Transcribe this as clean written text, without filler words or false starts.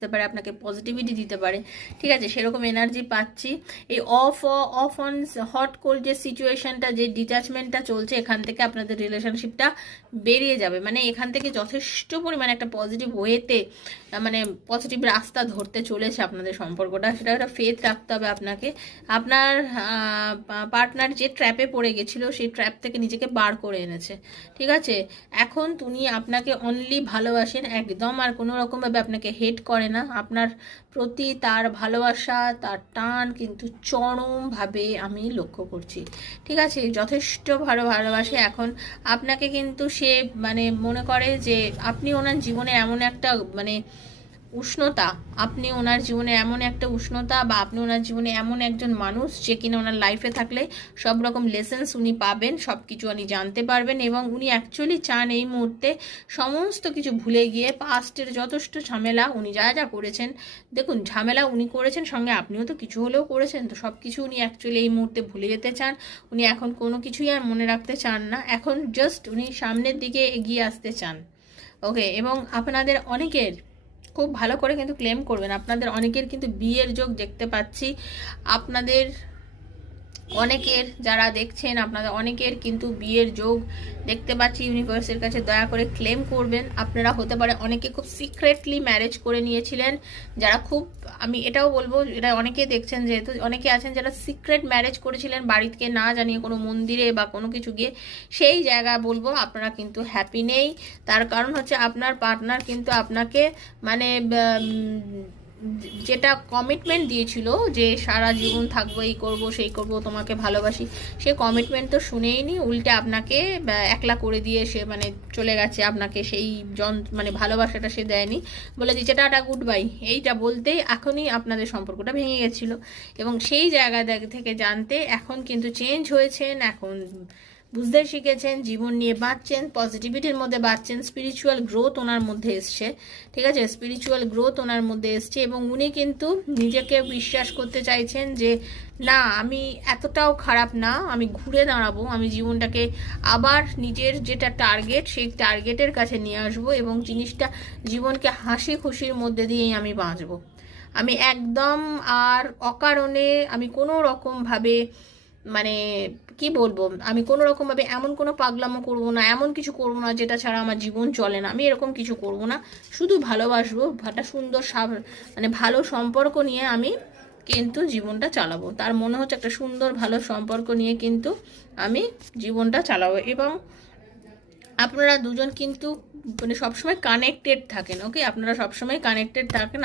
দিতে পারে, আপনাকে পজিটিভিটি দিতে পারে, ঠিক আছে, সেরকম এনার্জি পাচ্ছি। এই অফ অন হট কোল্ড যে সিচুয়েশনটা, যে ডিট্যাচমেন্টটা চলছে, এখান থেকে আপনাদের রিলেশনশিপটা বেরিয়ে যাবে। মানে এখান থেকে যথেষ্ট পরিমাণে একটা পজিটিভ ওয়েতে, মানে পজিটিভ রাস্তা ধরতে চলেছে আপনাদের সম্পর্কটা। সেটা একটা ফেথ রাখতে হবে আপনাকে। আপনার পার্টনার যে ট্র্যাপে পড়ে গেছিলো, সেই ট্র্যাপ থেকে নিজেকে বার করে এনেছে, ঠিক আছে। এখন তিনি আপনাকে অনলি ভালোবাসেন একদম, আর কোনো রকমভাবে আপনাকে হেট করে না। আপনার প্রতি তার ভালোবাসা, তার টান কিন্তু চরমভাবে আমি লক্ষ্য করছি, ঠিক আছে। যথেষ্ট ভালোবাসে এখন আপনাকে, কিন্তু সে মানে মনে করে যে আপনি ওনার জীবনে এমন একটা মানে উষ্ণতা, আপনি ওনার জীবনে এমন একটা উষ্ণতা, বা আপনি ওনার জীবনে এমন একজন মানুষ যে কিনা ওনার লাইফে থাকলে সব রকম লেসেন্স উনি পাবেন, সব কিছু উনি জানতে পারবেন, এবং উনি অ্যাকচুয়ালি চান এই মুহূর্তে সমস্ত কিছু ভুলে গিয়ে পাস্টের যথেষ্ট ঝামেলা, উনি যা যা করেছেন, দেখুন ঝামেলা উনি করেছেন, সঙ্গে আপনিও তো কিছু হলেও করেছেন, তো সব কিছু উনি অ্যাকচুয়ালি এই মুহূর্তে ভুলে যেতে চান। উনি এখন কোনো কিছুই আর মনে রাখতে চান না, এখন জাস্ট উনি সামনের দিকে এগিয়ে আসতে চান, ওকে। এবং আপনাদের অনেকের, খুব ভালো করে কিন্তু ক্লেম করবেন, আপনাদের অনেকের কিন্তু বিয়ের যোগ দেখতে পাচ্ছি। আপনাদের অনেকের, যারা দেখছেন আপনাদের অনেকের কিন্তু বিয়ের যোগ দেখতে পাচ্ছি। ইউনিভার্সের কাছে দয়া করে ক্লেম করবেন। আপনারা হতে পারে অনেকে খুব সিক্রেটলি ম্যারেজ করে নিয়েছিলেন, যারা খুব, আমি এটাও বলবো, এটা অনেকে দেখছেন যেহেতু, অনেকে আছেন যারা সিক্রেট ম্যারেজ করেছিলেন বাড়িতে না জানিয়ে, কোনো মন্দিরে বা কোনো কিছু গিয়ে। সেই জায়গা বলবো আপনারা কিন্তু হ্যাপি নেই। তার কারণ হচ্ছে আপনার পার্টনার কিন্তু আপনাকে মানে যেটা কমিটমেন্ট দিয়েছিল যে সারা জীবন থাকবো, এই করবো সেই করবো, তোমাকে ভালোবাসি, সে কমিটমেন্ট তো শুনেইনি, উল্টে আপনাকে একলা করে দিয়ে সে মানে চলে গেছে। আপনাকে সেই মানে ভালোবাসাটা সে দেয়নি, বলে দিচ্ছে টাটা গুড বাই, এইটা বলতেই এখনই আপনাদের সম্পর্কটা ভেঙে গেছিলো। এবং সেই জায়গা থেকে জানতে এখন কিন্তু চেঞ্জ হয়েছেন, এখন বুঝতে শিখেছেন, জীবন নিয়ে বাঁচছেন, পজিটিভিটির মধ্যে বাঁচছেন, স্পিরিচুয়াল গ্রোথ ওনার মধ্যে এসছে, ঠিক আছে, স্পিরিচুয়াল গ্রোথ ওনার মধ্যে এসছে। এবং উনি কিন্তু নিজেকে বিশ্বাস করতে চাইছেন যে না, আমি এতটাও খারাপ না, আমি ঘুরে দাঁড়াবো, আমি জীবনটাকে আবার নিজের যেটা টার্গেট, সেই টার্গেটের কাছে নিয়ে আসবো, এবং জিনিসটা জীবনকে হাসি খুশির মধ্যে দিয়েই আমি বাঁচবো। আমি একদম আর অকারণে আমি কোনো রকমভাবে মানে কি বলবো, আমি কোনো রকমভাবে এমন কোনো পাগলামো করবো না, এমন কিছু করবো না যেটা ছাড়া আমার জীবন চলে না, আমি এরকম কিছু করবো না, শুধু ভালোবাসবো, একটা সুন্দর মানে ভালো সম্পর্ক নিয়ে আমি কিন্তু জীবনটা চালাবো। তার মনে হচ্ছে একটা সুন্দর ভালো সম্পর্ক নিয়ে কিন্তু আমি জীবনটা চালাবো। এবং আপনারা দুজন কিন্তু মানে সবসময় কানেক্টেড থাকেন, ওকে, আপনারা সবসময় কানেক্টেড থাকেন।